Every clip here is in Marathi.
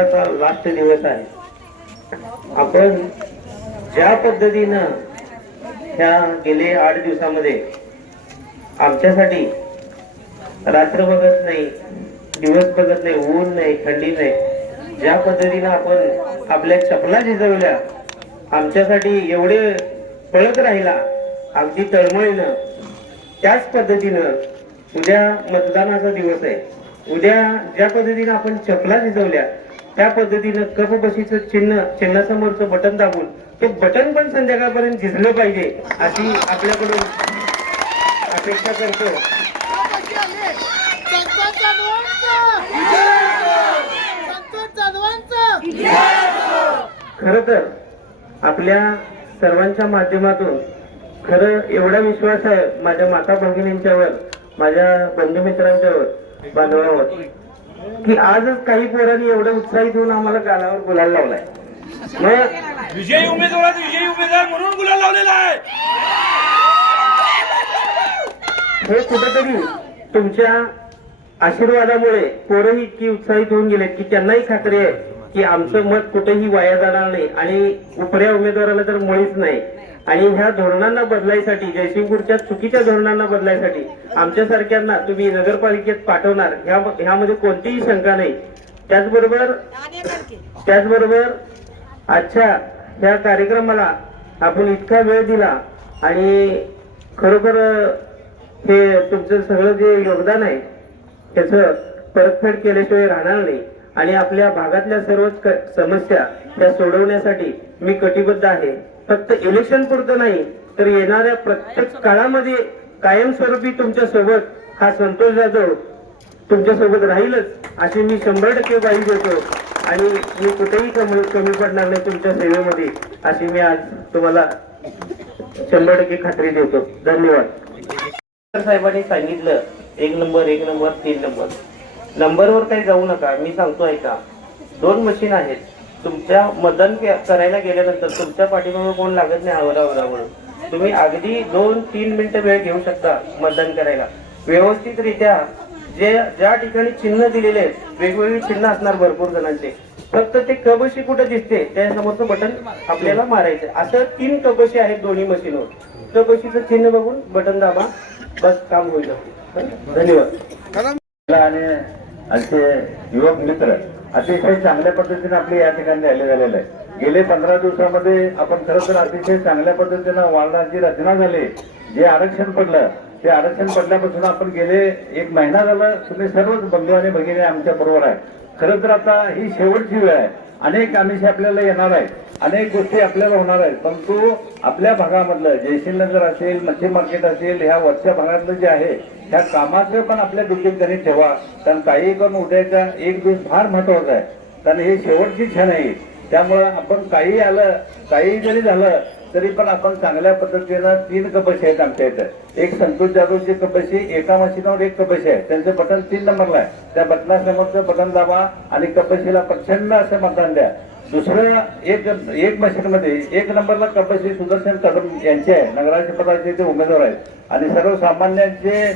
इकडे लास्ट दिवस आहे. आपण ज्या पद्धतीनं ह्या गेले आठ दिवसामध्ये आमच्यासाठी रात्र बघत नाही दिवस बघत नाही ऊन नाही थंडी नाही ज्या पद्धतीनं आपण आपल्या चपला झिजवल्या आमच्यासाठी एवढे पळत राहिला अगदी तळमळीनं त्याच पद्धतीनं उद्या मतदानाचा दिवस आहे. उद्या ज्या पद्धतीनं आपण चपला झिजवल्या त्या पद्धतीनं कप बशीचं चिन्ह चिन्हासमोरचं बटन दाबून ते बटन पण संध्याकाळपर्यंत झिजलं पाहिजे अशी आपल्याकडून अपेक्षा करतो. खर तर आपल्या सर्वांच्या माध्यमातून खरं एवढा विश्वास आहे माझ्या माता भगिनींच्यावर माझ्या बंधुमित्रांच्यावर बांधवावर. की आजच काही पोरांनी एवढं उत्साहित होऊन आम्हाला गालावर बोलायला लावलाय. मग विजयी उमेदवार विजयी उमेदवार म्हणून गुलाल लावलेला आहे. हे कुठेतरी तुमच्या आशीर्वादामुळे पोरंही इतकी उत्साहित होऊन गेले की त्यांनाही खात्री आहे की आमचं मत कुठेही वाया जाणार नाही आणि उपऱ्या उमेदवाराला तर मुळीच नाही. आणि ह्या धोरणांना बदलायसाठी जयसिंगपूरच्या चुकीच्या धोरणांना बदलायसाठी आमच्यासारख्यांना तुम्ही नगरपालिकेत पाठवणार ह्या ह्यामध्ये कोणतीही शंका नाही. त्याचबरोबर त्याचबरोबर आजच्या ह्या कार्यक्रमाला आपण इतका वेळ दिला आणि खरोखर हे तुमचं सगळं जे योगदान आहे त्याचं परतफेड केल्याशिवाय राहणार नाही. आणि आपल्या भागातल्या सर्वच क- समस्या त्या सोडवण्यासाठी मी कटिबद्ध आहे. फक्त इलेक्शन पुरतं नाही तर येणाऱ्या प्रत्येक काळामध्ये कायमस्वरूपी तुमच्यासोबत हा संतोष जाधव तुमच्यासोबत राहीलच अशी मी शंभर टक्के बाई देतो. आणि मी कुठेही कमी कमी पडणार नाही तुमच्या सेवेमध्ये अशी मी आज तुम्हाला शंभर टक्के खात्री देतो. धन्यवाद. साहेबांनी सांगितलं एक नंबर एक नंबर तीन नंबर. नंबरवर काही जाऊ नका मी सांगतो ऐका. दोन मशीन आहेत. तुमच्या मतदान करायला गेल्यानंतर तुमच्या पाठीमागे कोण लागत नाही आवरावरा म्हणून? तुम्ही अगदी दोन तीन मिनिटं वेळ घेऊ शकता मतदान करायला. व्यवस्थितरित्या जे ज्या ठिकाणी चिन्ह दिलेले आहेत वेगवेगळी चिन्ह असणार भरपूर जणांचे. फक्त ते कबशी कुठे दिसते त्या समोरचं बटन आपल्याला मारायचं असं तीन कबशी आहेत दोन्ही मशीनवर. कबशीचं चिन्ह बघून बटन दाबा बस काम होईल धन्यवाद. आणि आमचे युवक मित्र अतिशय चांगल्या पद्धतीने आपले या ठिकाणी आले झालेलं आहे. गेले पंधरा दिवसामध्ये आपण खरं तर अतिशय चांगल्या पद्धतीनं वाळणाची रचना झाली. जे आरक्षण पडलं ते आरक्षण पडल्यापासून आपण गेले एक महिना झाला तुम्ही सर्वच बंधू आणि भगिनी आमच्या बरोबर आहे. खरं तर आता ही शेवटची वेळ आहे. अनेक आमिष आपल्याला येणार आहेत. अनेक गोष्टी आपल्याला होणार आहेत. परंतु आपल्या भागामधलं जयसिंगनगर असेल मच्छी मार्केट असेल ह्या वरच्या भागातलं जे आहे ह्या कामाचं पण आपल्या डोक्यात त्यांनी ठेवा. कारण काही करून उद्याचा एक दिवस फार महत्त्वाचा आहे. कारण हे शेवटची क्षण आहे. त्यामुळं आपण काही आलं काही जरी झालं तरी पण आपण चांगल्या पद्धतीनं तीन कपशी आहेत आमच्या इथं. एक संतोष जाधवची कपशी एका मशीनवर एक कपशी आहे. त्यांचं बटन तीन नंबरला आहे. त्या बटनासमोरचं बटन दाबा आणि कपशीला प्रचंड असं मतदान द्या. दुसरं एक एक मशीनमध्ये एक नंबरला कपशी सुदर्शन कदम यांचे आहे. नगराध्यक्षपदाचे ते उमेदवार आहेत. आणि सर्वसामान्यांचे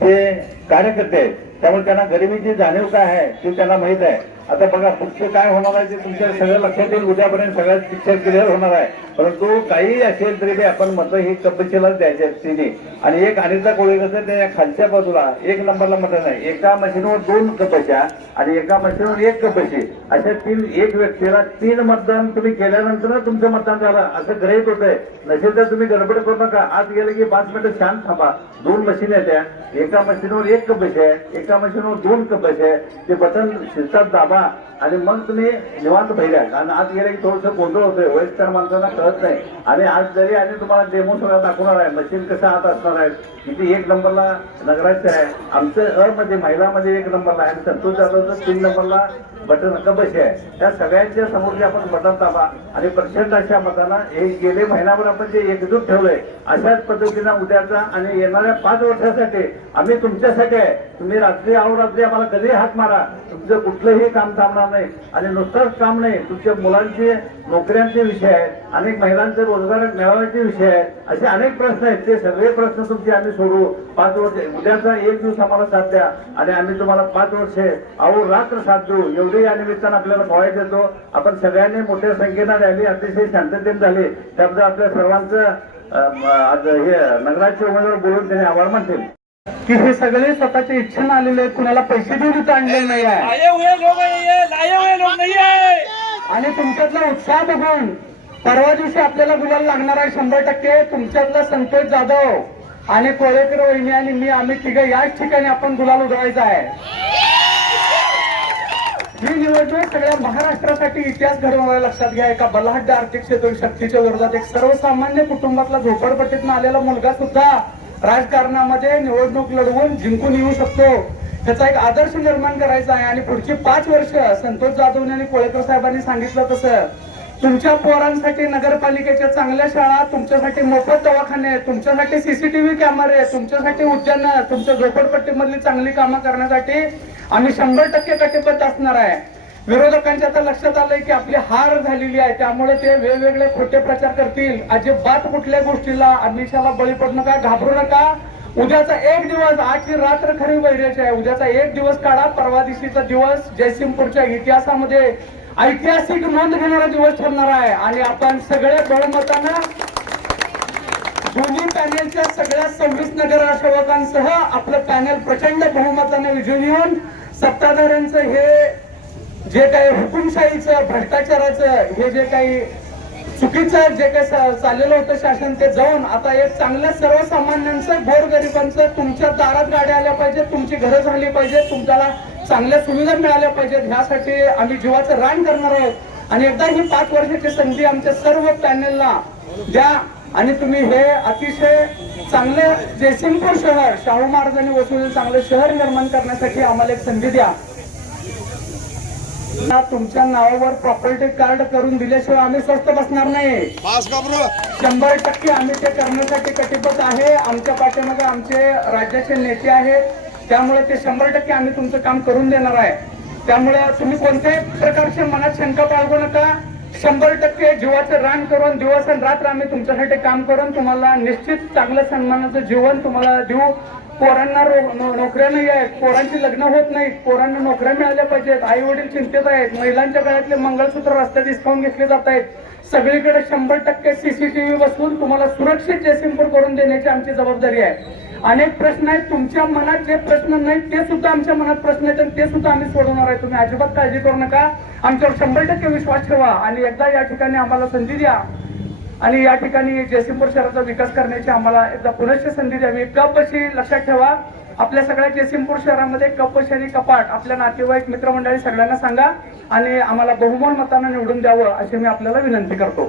ते कार्यकर्ते आहेत त्यामुळे त्यांना गरिबीची जाणीव काय आहे ते त्यांना माहीत आहे. आता बघा पुढचं काय होणार आहे ते तुमच्या सगळं लक्षात येईल. उद्यापर्यंत सगळ्यात पिक्चर क्लिअर होणार आहे. परंतु काही असेल तरी ते आपण मतं ही कपशीलाच द्यायची तिने. आणि एक अनिता कोळी कसं त्या खालच्या बाजूला एक नंबरला मतं नाही. एका मशीनवर दोन कपशा आणि एका मशीनवर एक कपशी. अशा तीन एक व्यक्तीला तीन मतदान तुम्ही केल्यानंतर तुमचं मतदान झालं. असं ग्रहित होत आहे नसेल तर तुम्ही गडबड करू नका. आज गेलं की पाच मिनिटं शांत थांबा. दोन मशीन येत्या एका मशीनवर एक कप आहे. एका मशीनवर दोन कप आहे. ते बटन शिरतात दाबा. आणि मग तुम्ही निवांत भैऱ्या आणि आज गेलं की थोडंसं गोंधळ होतोय. वयस्कर माणसांना कळत नाही. आणि आज जरी आणि तुम्हाला डेमो सगळं दाखवणार आहे. मशीन कसं आत असणार आहे. किती एक नंबरला नगराचं आहे. आमचं अ मध्ये महिलामध्ये एक नंबरला आहे. आणि संतोष जाधवचं तीन नंबरला बटन कबशी आहे. त्या सगळ्यांच्या समोर जे आपण बटन आणि प्रचंड अशा मताला हे गेले महिनाभर आपण जे एकजूट ठेवलंय अशाच पद्धतीनं उद्याचा आणि येणाऱ्या पाच वर्षासाठी आम्ही तुमच्यासाठी आहे. तुम्ही रात्री आहो रात्री आम्हाला कधीही हात मारा. तुमचं कुठलंही काम थांबणार नाही. आणि नुसतंच काम नाही तुमच्या मुलांचे नोकऱ्यांचे विषय आहेत अनेक महिलांचे रोजगार मिळवण्याचे विषय आहेत. असे अनेक प्रश्न आहेत. ते सगळे प्रश्न तुमचे आम्ही सोडवू. पाच वर्ष उद्याचा एक दिवस आम्हाला साथ द्या. आणि आम्ही तुम्हाला पाच वर्षे अहो रात्र साथ देऊ. एवढे या निमित्तानं आपल्याला पोहायला देतो. आपण सगळ्यांनी मोठ्या संख्येनं रॅली अतिशय शांततेत झाली. त्याबद्दल आपल्या सर्वांचं हे नगराचे उमेदवार बोलून त्यांनी आभार मानतील की हे सगळे स्वतःच्या इच्छेनं आलेले आहेत. कुणाला पैसे देऊन इथं आणलेले नाही आहे. आए हुए लोग नहीं लाए हुए लोग नहीं आणि तुमच्यातला उत्साह बघून परवा दिवशी आपल्याला गुलाल लागणार आहे शंभर टक्के. तुमच्यातला संतोष जाधव आणि कोळेकर वहिनी आणि मी आम्ही तिघं याच ठिकाणी आपण गुलाल उधळायचा आहे. ही निवडणूक सगळ्या महाराष्ट्रासाठी इतिहास घडवणार लक्षात घ्या. एका बलाढ्य आर्थिक क्षेत्र शक्तीच्या विरोधात एक सर्वसामान्य कुटुंबातला झोपडपट्टीतून आलेला मुलगा सुद्धा राजकारणामध्ये निवडणूक लढवून जिंकून येऊ शकतो. त्याचा एक आदर्श निर्माण करायचा आहे. आणि पुढची पाच वर्ष संतोष जाधव आणि कोळेकर साहेबांनी सांगितलं तसं. तुमच्या पोरांसाठी नगरपालिकेच्या चांगल्या शाळा तुमच्यासाठी मोफत दवाखाने तुमच्यासाठी सीसीटीव्ही कॅमेरे तुमच्यासाठी उद्यानं तुमच्या झोपडपट्टीमधली चांगली कामं करण्यासाठी आम्ही शंभर टक्के कटिबद्ध असणार आहे. विरोधकांच्या आता लक्षात आलंय की आपली हार झालेली आहे त्यामुळे ते वेगवेगळे खोटे प्रचार करतील. अजिबात कुठल्या गोष्टीला अमिषाला बळी पडू नका घाबरू नका. उद्याचा एक दिवस आजची रात्र खरी वैर्याची आहे. उद्याचा एक दिवस काढा परवा दिवशीचा दिवस जयसिंगपूरच्या इतिहासामध्ये. ऐतिहासिक नोंद घेणारा दिवस ठरणार आहे. आणि आपण सगळे बहुमतांना दोन्ही पॅनेलच्या सगळ्या सव्वीस नगरसेवकांसह आपलं पॅनेल प्रचंड बहुमताने विजून येऊन सत्ताधाऱ्यांचं हे जे काही हुकुमशाहीचं भ्रष्टाचाराचं हे जे काही चुकीचं जे काही चाललेलं होतं शासन ते जाऊन आता एक चांगल्या सर्वसामान्यांचं गोरगरिबांचं तुमच्या दारात गाड्या आल्या पाहिजेत तुमची घरं झाली पाहिजे तुमच्याला चांगल्या सुविधा मिळाल्या पाहिजेत. ह्यासाठी आम्ही जीवाचं रान करणार आहोत. आणि एकदा ही पाच वर्षाची संधी आमच्या सर्व पॅनेलला द्या. आणि तुम्ही हे अतिशय चांगले जयसिंगपूर शहर शाहू महाराजांनी वसवलेलं चांगलं शहर निर्माण करण्यासाठी आम्हाला एक संधी द्या. ना तुमच्या नावावर प्रॉपर्टी कार्ड करून दिल्याशिवाय आम्ही स्वस्त बसणार नाही. शंभर टक्के आम्ही ते करण्यासाठी कटिबद्ध आहे. आमच्या पाठीमागे आमचे राज्याचे नेते आहेत. त्यामुळे ते शंभर टक्के आम्ही तुमचं काम करून देणार आहे. त्यामुळे तुम्ही कोणत्याही प्रकारच्या मनात शंका बाळगू नका. शंभर टक्के जीवाचं रान करून दिवस आणि रात्र आम्ही तुमच्यासाठी काम करून तुम्हाला निश्चित चांगलं सन्मानाचं जीवन तुम्हाला देऊ. पोरांना रो- नोकऱ्या नाही आहेत. पोरांची लग्न होत नाहीत. पोरांना नोकऱ्या मिळाल्या पाहिजेत. आई वडील चिंतेत आहेत. महिलांच्या गळ्यातले मंगळसूत्र रस्त्यात हिसकावून घेतले जात आहेत. सगळीकडे शंभर टक्के सीसीटीव्ही बसवून तुम्हाला सुरक्षित जयसिंगपूर करून देण्याची आमची जबाबदारी आहे. अनेक प्रश्न आहेत. तुमच्या मनात जे प्रश्न नाहीत ते सुद्धा आमच्या मनात प्रश्न आहेत आणि ते सुद्धा आम्ही सोडवणार आहे. तुम्ही अजिबात काळजी करू नका. आमच्यावर शंभर टक्के विश्वास ठेवा आणि एकदा या ठिकाणी आम्हाला संधी द्या. आणि या ठिकाणी जयसिंगपूर शहराचा विकास करण्याची आम्हाला एकदा पुनश्च संधी द्यावी कप अशी लक्षात ठेवा. आपल्या सगळ्या जयसिंगपूर शहरामध्ये कपशी आणि कपाट आपल्या नातेवाईक मित्रमंडळी सगळ्यांना सांगा आणि आम्हाला बहुमोल मतानं निवडून द्यावं अशी मी आपल्याला विनंती करतो.